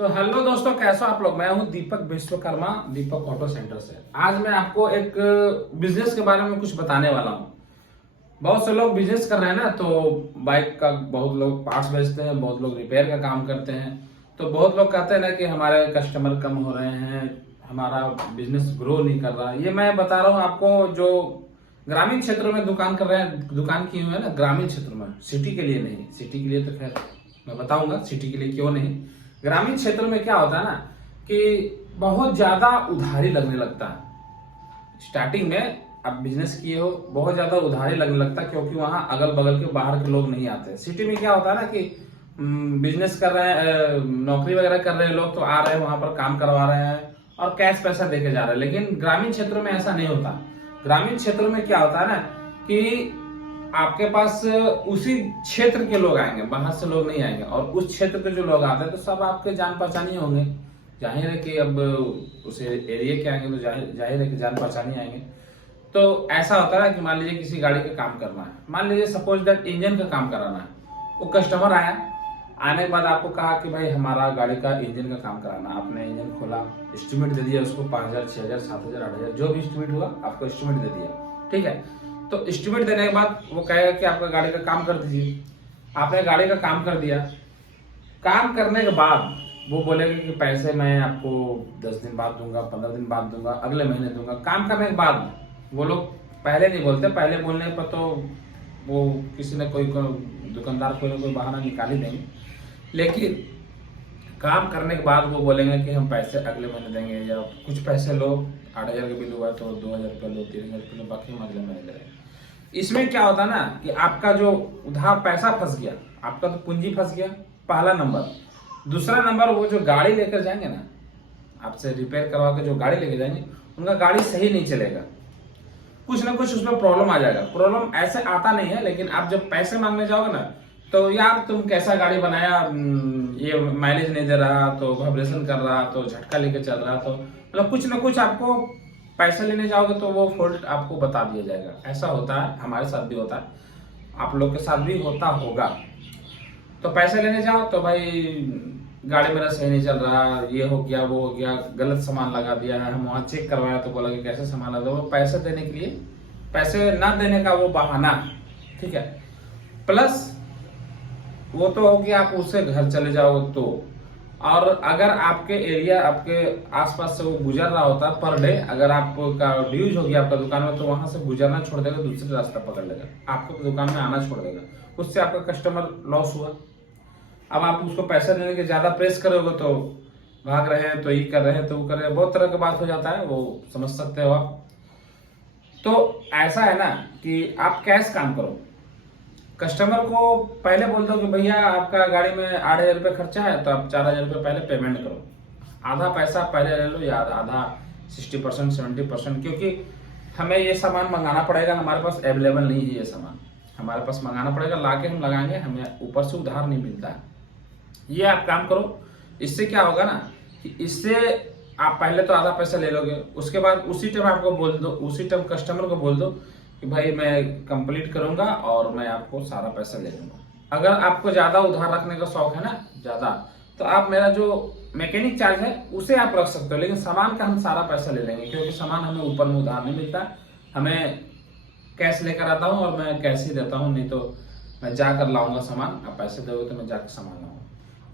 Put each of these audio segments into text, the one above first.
तो हेलो दोस्तों, कैसे हो आप लोग। मैं हूं दीपक विश्वकर्मा, दीपक ऑटो सेंटर से। आज मैं आपको एक बिजनेस के बारे में कुछ बताने वाला हूं। बहुत से लोग बिजनेस कर रहे हैं ना, तो बाइक का बहुत लोग पार्ट्स बेचते हैं, बहुत लोग रिपेयर का काम करते हैं। तो बहुत लोग कहते हैं ना कि हमारे कस्टमर कम हो रहे हैं, हमारा बिजनेस ग्रो नहीं कर रहा। ये मैं बता रहा हूँ आपको, जो ग्रामीण क्षेत्रों में दुकान कर रहे हैं, दुकान की हुई है ना ग्रामीण क्षेत्र में, सिटी के लिए नहीं। सिटी के लिए तो खैर मैं बताऊंगा सिटी के लिए क्यों नहीं। ग्रामीण क्षेत्र में क्या होता है ना कि बहुत ज्यादा उधारी लगने लगता है। स्टार्टिंग में आप बिजनेस किए हो, बहुत ज्यादा उधारी लगने लगता है, क्योंकि वहां अगल बगल के बाहर के लोग नहीं आते। सिटी में क्या होता है ना कि बिजनेस कर रहे हैं, नौकरी वगैरह कर रहे हैं लोग, तो आ रहे हैं वहां पर काम करवा रहे हैं और कैश पैसा देके जा रहे हैं। लेकिन ग्रामीण क्षेत्रों में ऐसा नहीं होता। ग्रामीण क्षेत्रों में क्या होता है ना कि आपके पास उसी क्षेत्र के लोग आएंगे, बाहर से लोग नहीं आएंगे। और उस क्षेत्र के जो लोग आते हैं तो सब आपके जान पहचानी होंगे। जाहिर है कि अब उस एरिया के आएंगे तो जाहिर है कि जान पहचानी आएंगे। तो ऐसा होता है कि मान लीजिए किसी गाड़ी का काम करना है, मान लीजिए सपोज दैट इंजन का काम कराना है। वो कस्टमर आया, आने के बाद आपको कहा कि भाई हमारा गाड़ी का इंजन का काम कराना। आपने इंजन खोला, एस्टिमेट दे दिया उसको 5,000, 6,000, 7,000, 8,000, जो भी एस्टिमेट हुआ आपको एस्टिमेट दे दिया। ठीक है, तो एस्टिमेट देने के बाद वो कहेगा कि आपका गाड़ी का काम कर दीजिए। आपने गाड़ी का काम कर दिया। काम करने के बाद वो बोलेगा कि पैसे मैं आपको 10 दिन बाद दूंगा, 15 दिन बाद दूंगा, अगले महीने दूंगा। काम करने के बाद वो लोग पहले नहीं बोलते। पहले बोलने पर तो वो किसी ने कोई दुकानदार कोई ना कोई बहाना निकाल ही देंगे। लेकिन काम करने के बाद वो बोलेंगे कि हम पैसे अगले महीने देंगे, या कुछ पैसे लो, 8,000 का बिल हुआ तो 2,000 रुपये लो, 3,000 रुपये लो, बाकी हम अगले महीने देंगे। इसमें क्या होता है ना कि आपका जो उधार पैसा फंस गया, आपका तो पूंजी फंस गया, पहला नंबर। दूसरा नंबर, वो जो गाड़ी लेकर जाएंगे ना, आपसे रिपेयर करवा के जो गाड़ी लेके जाएंगे, उनका गाड़ी सही नहीं चलेगा। कुछ ना कुछ उसमें प्रॉब्लम आ जाएगा। प्रॉब्लम ऐसे आता नहीं है, लेकिन आप जब पैसे मांगने जाओगे ना, तो यार तुम कैसा गाड़ी बनाया, ये माइलेज नहीं दे रहा, तो वाइब्रेशन कर रहा, तो झटका लेके चल रहा, तो मतलब कुछ ना कुछ आपको पैसे लेने जाओगे तो वो फॉल्ट आपको बता दिया जाएगा। ऐसा होता है, हमारे साथ भी होता है, आप लोग के साथ भी होता होगा। तो पैसे लेने जाओ तो भाई गाड़ी मेरा सही नहीं चल रहा, ये हो गया, वो हो गया, गलत सामान लगा दिया है। हम वहां चेक करवाया तो बोला कि कैसे सामान लगा। वो पैसे देने के लिए, पैसे ना देने का वो बहाना। ठीक है, प्लस वो तो हो गया आप उससे घर चले जाओ तो। और अगर आपके एरिया, आपके आसपास से वो गुजर रहा होता पर डे, अगर आपका ड्यूज हो गया आपका दुकान में, तो वहां से गुजरना छोड़ देगा, दूसरे रास्ता पकड़ लेगा, आपको दुकान में आना छोड़ देगा। उससे आपका कस्टमर लॉस हुआ। अब आप उसको पैसा देने के ज्यादा प्रेस करोगे तो भाग रहे हैं, तो ये कर रहे हैं, तो वो कर रहे हैं, बहुत तरह की बात हो जाता है, वो समझ सकते हो आप। तो ऐसा है ना कि आप कैश काम करो। कस्टमर को पहले बोल दो कि भैया आपका गाड़ी में 8,000 रुपये खर्चा है, तो आप 4,000 रुपये पहले पेमेंट करो। आधा पैसा पहले ले लो, या आधा 60%, 70%, क्योंकि हमें ये सामान मंगाना पड़ेगा, हमारे पास अवेलेबल नहीं है ये सामान, हमारे पास मंगाना पड़ेगा, लाके हम लगाएंगे, हमें ऊपर से उधार नहीं मिलता है। ये आप काम करो। इससे क्या होगा ना कि इससे आप पहले तो आधा पैसा ले लोगे, उसके बाद उसी टाइम आपको बोल दो, उसी टाइम कस्टमर को बोल दो कि भाई मैं कंप्लीट करूंगा और मैं आपको सारा पैसा ले लूंगा। अगर आपको ज्यादा उधार रखने का शौक है ना ज्यादा, तो आप मेरा जो मैकेनिक चार्ज है उसे आप रख सकते हो, लेकिन सामान का हम सारा पैसा ले लेंगे, क्योंकि सामान हमें ऊपर में उधार नहीं मिलता। हमें कैश लेकर आता हूँ और मैं कैश ही देता हूँ, नहीं तो मैं जाकर लाऊंगा सामान। आप पैसे दोगे तो मैं जाकर सामान लाऊंगा।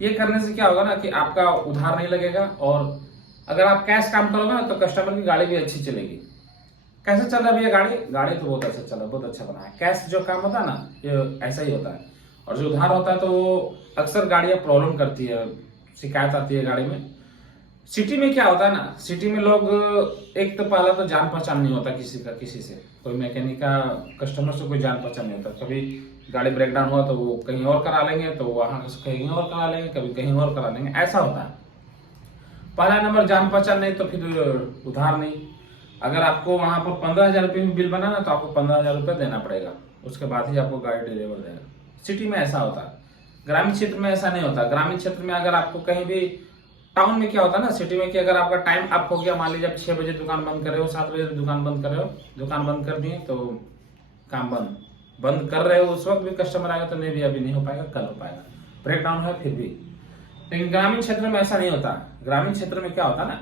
ये करने से क्या होगा ना कि आपका उधार नहीं लगेगा, और अगर आप कैश काम करोगे ना तो कस्टमर की गाड़ी भी अच्छी चलेगी। कैसे चल रहा है भैया गाड़ी? गाड़ी तो बहुत अच्छा चल रहा है, बहुत अच्छा बना है। कैश जो काम होता है ना, ये ऐसा ही होता है। और जो उधार होता है तो वो अक्सर गाड़ियां प्रॉब्लम करती है, शिकायत आती है गाड़ी में। सिटी में क्या होता है ना, सिटी में लोग, एक तो पहला तो जान पहचान नहीं होता किसी का, किसी से कोई मैकेनिक का कस्टमर से कोई जान पहचान नहीं होता। कभी गाड़ी ब्रेक डाउन हुआ तो वो कहीं और करा लेंगे, तो वहां से कहीं और करा लेंगे, कभी कहीं और करा लेंगे, ऐसा होता है। पहला नंबर जान पहचान नहीं, तो फिर उधार नहीं। अगर आपको वहां पर 15,000 रुपये में बिल बनाना, तो आपको 15,000 रुपये देना पड़ेगा, उसके बाद ही आपको गाड़ी डिलीवर देगा। सिटी में ऐसा होता है, ग्रामीण क्षेत्र में ऐसा नहीं होता। ग्रामीण क्षेत्र में अगर आपको कहीं भी, टाउन में क्या होता है ना, सिटी में कि अगर आपका टाइम अप हो गया, मान लीजिए आप 6 बजे दुकान बंद कर रहे हो, 7 बजे दुकान बंद कर रहे हो, दुकान बंद कर दिए तो काम बंद कर रहे हो, उस वक्त भी कस्टमर आएगा तो नहीं भी, अभी नहीं हो पाएगा, कल हो पाएगा। ब्रेक डाउन है फिर भी, लेकिन ग्रामीण क्षेत्र में ऐसा नहीं होता। ग्रामीण क्षेत्र में क्या होता है ना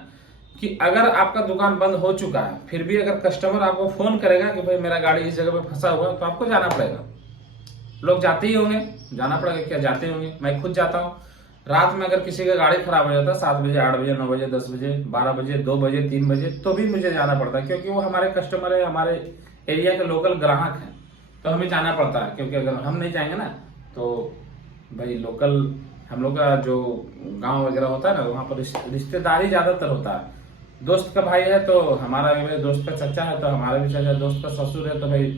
कि अगर आपका दुकान बंद हो चुका है, फिर भी अगर कस्टमर आपको फोन करेगा कि भाई मेरा गाड़ी इस जगह पे फंसा हुआ है, तो आपको जाना पड़ेगा। लोग जाते ही होंगे, जाना पड़ेगा क्या, जाते होंगे। मैं खुद जाता हूँ। रात में अगर किसी का गाड़ी खराब हो जाता है 7 बजे, 8 बजे, 9 बजे, 10 बजे, 12 बजे, 2 बजे, 3 बजे, तो भी मुझे जाना पड़ता है, क्योंकि वो हमारे कस्टमर है, हमारे एरिया के लोकल ग्राहक हैं, तो हमें जाना पड़ता है। क्योंकि अगर हम नहीं जाएंगे ना तो भाई लोकल हम लोग का जो गांव वगैरह होता है ना, वहाँ पर रिश्तेदारी ज्यादातर होता है। दोस्त का भाई है तो हमारा भी भाई, दोस्त का चाचा है तो हमारा भी चाचा, दोस्त का ससुर है तो भाई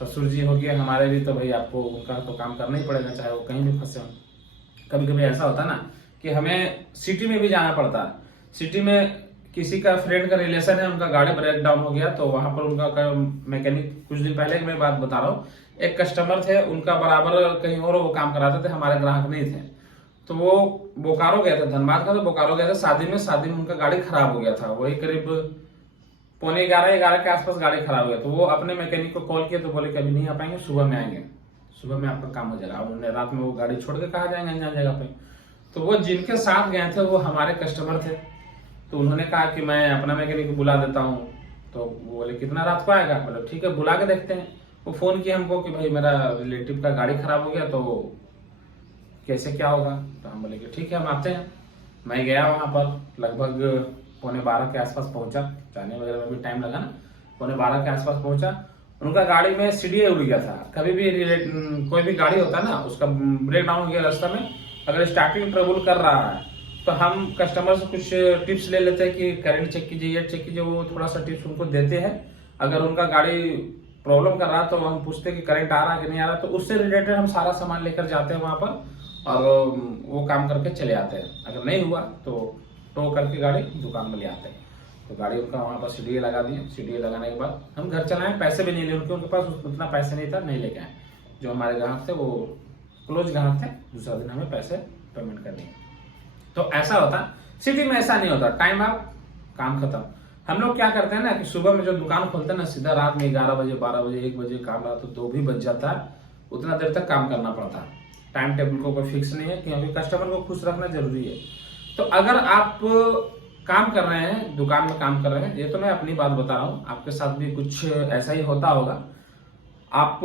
ससुर जी हो गया हमारे भी, तो भाई आपको उनका तो काम करना ही पड़ेगा, चाहे वो कहीं भी फंसे हो। कभी कभी ऐसा होता है ना कि हमें सिटी में भी जाना पड़ता है। सिटी में किसी का फ्रेंड का रिलेशन है, उनका गाड़ी ब्रेक डाउन हो गया, तो वहां पर उनका मैकेनिक, कुछ दिन पहले की मैं बात बता रहा हूँ, एक कस्टमर थे, उनका बराबर कहीं और वो काम कराते थे, हमारे ग्राहक नहीं थे, तो वो बोकारो गया था, धनबाद का, तो बोकारो गया था शादी में उनका गाड़ी खराब हो गया था। वही करीब 11:15 के आसपास गाड़ी खराब हो गया, तो वो अपने मैकेनिक को कॉल किया तो बोले कि अभी नहीं आ पाएंगे, सुबह में आएंगे, सुबह में आपका काम हो जाएगा। अब उन्होंने रात में वो गाड़ी छोड़ के कहा जाएंगे अनजान जगह पे, तो वो जिनके साथ गए थे वो हमारे कस्टमर थे, तो उन्होंने कहा कि मैं अपना मैकेनिक बुला देता हूँ। तो वो बोले कितना रात को आएगा, बोले ठीक है बुला के देखते हैं। वो फोन किया हमको कि भाई मेरा रिलेटिव का गाड़ी खराब हो गया, तो कैसे क्या होगा, तो हम बोले कि ठीक है हम आते हैं। मैं गया वहां पर, लगभग 11:15 के आसपास पहुंचा, जाने वगैरह में भी टाइम लगा ना, 11:15 के आसपास पहुंचा। उनका गाड़ी में सीढ़ी उड़ गया था। कभी भी कोई भी गाड़ी होता है ना, उसका ब्रेक डाउन हो गया रास्ता में, अगर स्टार्टिंग ट्रबल कर रहा है तो हम कस्टमर से कुछ टिप्स ले लेते हैं कि करंट चेक कीजिए, या चेक कीजिए, वो थोड़ा सा टिप्स उनको देते हैं। अगर उनका गाड़ी प्रॉब्लम कर रहा है तो हम पूछते हैं कि करंट आ रहा है कि नहीं आ रहा, तो उससे रिलेटेड हम सारा सामान लेकर जाते हैं वहां पर और वो काम करके चले आते हैं। अगर नहीं हुआ तो टो करके गाड़ी दुकान में ले आते हैं। तो गाड़ी उनका वहां पर सीढ़ी लगा दिए। सीढ़ी लगाने के बाद हम घर चलाए, पैसे भी नहीं लिए उनके पास उतना पैसे नहीं था, नहीं लेके आए। जो हमारे ग्राहक थे वो क्लोज ग्राहक थे, दूसरा दिन हमें पैसे पेमेंट कर दिए। तो ऐसा होता, सिटी में ऐसा नहीं होता, टाइम आप काम खत्म। हम लोग क्या करते हैं ना कि सुबह में जो दुकान खोलते हैं ना, सीधा रात में 11 बजे, 12 बजे, 1 बजे काम रहा तो 2 भी बज जाता है, उतना देर तक काम करना पड़ता है। टाइम टेबल को कोई फिक्स नहीं है, क्योंकि कस्टमर को खुश रखना जरूरी है। तो अगर आप काम कर रहे हैं, दुकान में काम कर रहे हैं, ये तो मैं अपनी बात बता रहा हूँ, आपके साथ भी कुछ ऐसा ही होता होगा। आप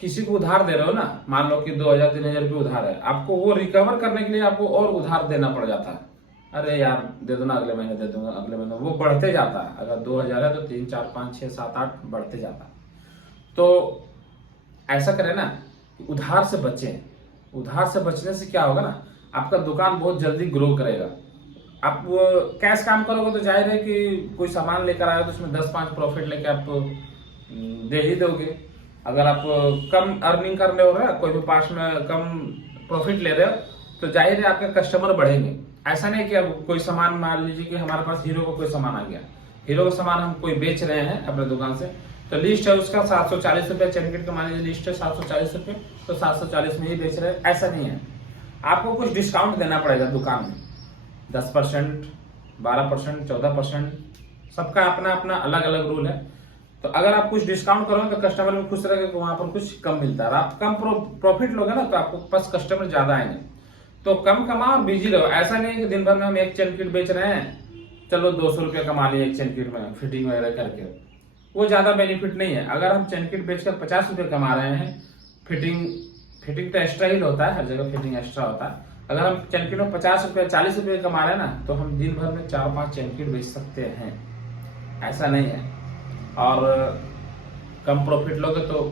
किसी को उधार दे रहे हो ना, मान लो कि 2000 3000 रुपये उधार है, आपको वो रिकवर करने के लिए आपको और उधार देना पड़ जाता है। अरे यार दे दो ना, अगले महीने दे दूंगा, अगले महीने, वो बढ़ते जाता है। अगर 2000 है तो 3 4 5 6 7 8 बढ़ते जाता है। तो ऐसा करें ना, उधार से बचें। उधार से बचने से क्या होगा ना, आपका दुकान बहुत जल्दी ग्रो करेगा। आप कैश काम करोगे तो जाहिर है कि कोई सामान लेकर आए तो उसमें 10-5 प्रॉफिट लेके आप दे ही दोगे। अगर आप कम अर्निंग कर रहे हो ना, कोई भी पार्ट्स में कम प्रॉफिट ले रहे हो, तो जाहिर है आपके कस्टमर बढ़ेंगे। ऐसा नहीं कि अब कोई सामान, मान लीजिए कि हमारे पास हीरो का कोई सामान आ गया, हीरो का सामान हम कोई बेच रहे हैं अपने दुकान से, तो लिस्ट है उसका 740 रुपये, चैन किट का मान लीजिए लिस्ट है 740 रुपये, तो 740 में ही बेच रहे हैं, ऐसा नहीं है। आपको कुछ डिस्काउंट देना पड़ेगा दुकान में, 10%, 12%, 14%, सबका अपना अपना अलग अलग रूल है। तो अगर आप कुछ डिस्काउंट करोगे तो कस्टमर भी खुश रहेगा कि वहां पर कुछ कम मिलता है। आप कम प्रॉफिट लोगे ना तो आपको पास कस्टमर ज्यादा आएंगे। तो कम कमाओ और बिजी रहो। ऐसा नहीं है कि दिन भर में हम एक चैन किट बेच रहे हैं, चलो 200 रुपये कमा लिए एक चैन किट में फिटिंग वगैरह करके, वो ज्यादा बेनिफिट नहीं है। अगर हम चैन किट बेचकर 50 रुपये कमा रहे हैं, फिटिंग तो एक्स्ट्रा ही होता है, हर जगह फिटिंग एक्स्ट्रा होता है। अगर हम चैन किट में 50 रुपये 40 रुपये कमा रहे हैं ना, तो हम दिन भर में 4-5 चैन किट बेच सकते हैं, ऐसा नहीं है। और कम प्रॉफिट लोगे तो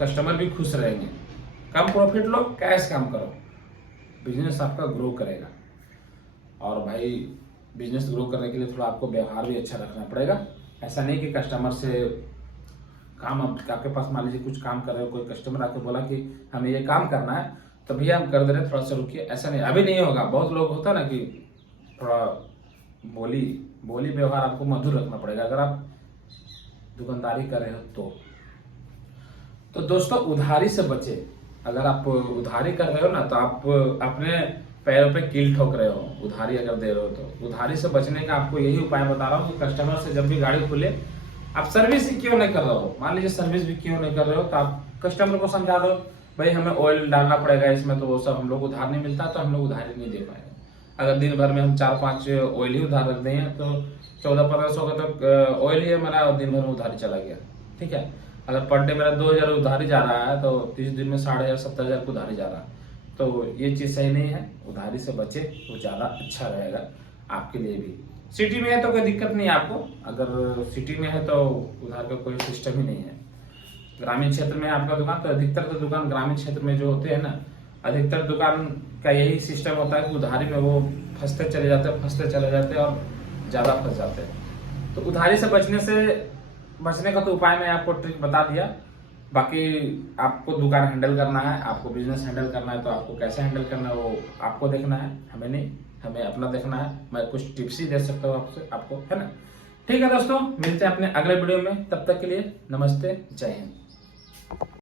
कस्टमर भी खुश रहेंगे। कम प्रॉफिट लो, कैश काम करो, बिजनेस आपका ग्रो करेगा। और भाई बिजनेस ग्रो करने के लिए थोड़ा आपको व्यवहार भी अच्छा रखना पड़ेगा। ऐसा नहीं कि कस्टमर से काम, आपके पास मान लीजिए कुछ काम कर रहे हो, कोई कस्टमर आके बोला कि हमें ये काम करना है तो भैया हम कर दे रहे, थोड़ा सा रुकिए, ऐसा नहीं, अभी नहीं होगा। बहुत लोग होता ना कि थोड़ा बोली व्यवहार आपको मधुर रखना पड़ेगा अगर आप दुकानदारी कर रहे हो तो दोस्तों उधारी से बचे। अगर आप उधारी कर रहे हो ना, तो आप अपने पैरों पे कील ठोक रहे हो। उधारी अगर दे रहे हो तो उधारी से बचने का आपको यही उपाय बता रहा हूँ कि कस्टमर से जब भी गाड़ी खुले, आप सर्विस ही क्यों नहीं कर रहे हो, मान लीजिए सर्विस भी क्यों नहीं कर रहे हो, तो आप कस्टमर को समझा दो भाई हमें ऑयल डालना पड़ेगा इसमें, तो वो सब हम लोग उधार नहीं मिलता, तो हम लोग उधार नहीं दे पाएंगे। अगर दिन भर में हम 4-5 ऑयल ही उधार रख दें तो 1400-1500 का तक ऑयल ही हमारा और दिन भर में उधार ही चला गया। ठीक है, अगर पर डे मेरा 2000 उधार ही जा रहा है तो 30 दिन में 65,000-70,000 को उधार ही जा रहा है, तो ये चीज़ सही नहीं है। उधारी से बचे तो ज़्यादा अच्छा रहेगा आपके लिए भी। सिटी में है तो कोई दिक्कत नहीं है आपको, अगर सिटी में है तो उधार का कोई सिस्टम ही नहीं है। ग्रामीण क्षेत्र में आपका दुकान, तो अधिकतर तो दुकान ग्रामीण क्षेत्र में जो होते हैं ना, अधिकतर दुकान का यही सिस्टम होता है कि उधारी में वो फंसते चले जाते हैं और ज़्यादा फंस जाते हैं। तो उधारी से बचने का तो उपाय मैं आपको ट्रिक बता दिया। बाकी आपको दुकान हैंडल करना है, आपको बिजनेस हैंडल करना है, तो आपको कैसे हैंडल करना है वो आपको देखना है, हमें नहीं, हमें अपना देखना है। मैं कुछ टिप्स ही दे सकता हूँ आपको, है ना। ठीक है दोस्तों, मिलते हैं अपने अगले वीडियो में, तब तक के लिए नमस्ते, जय हिंद।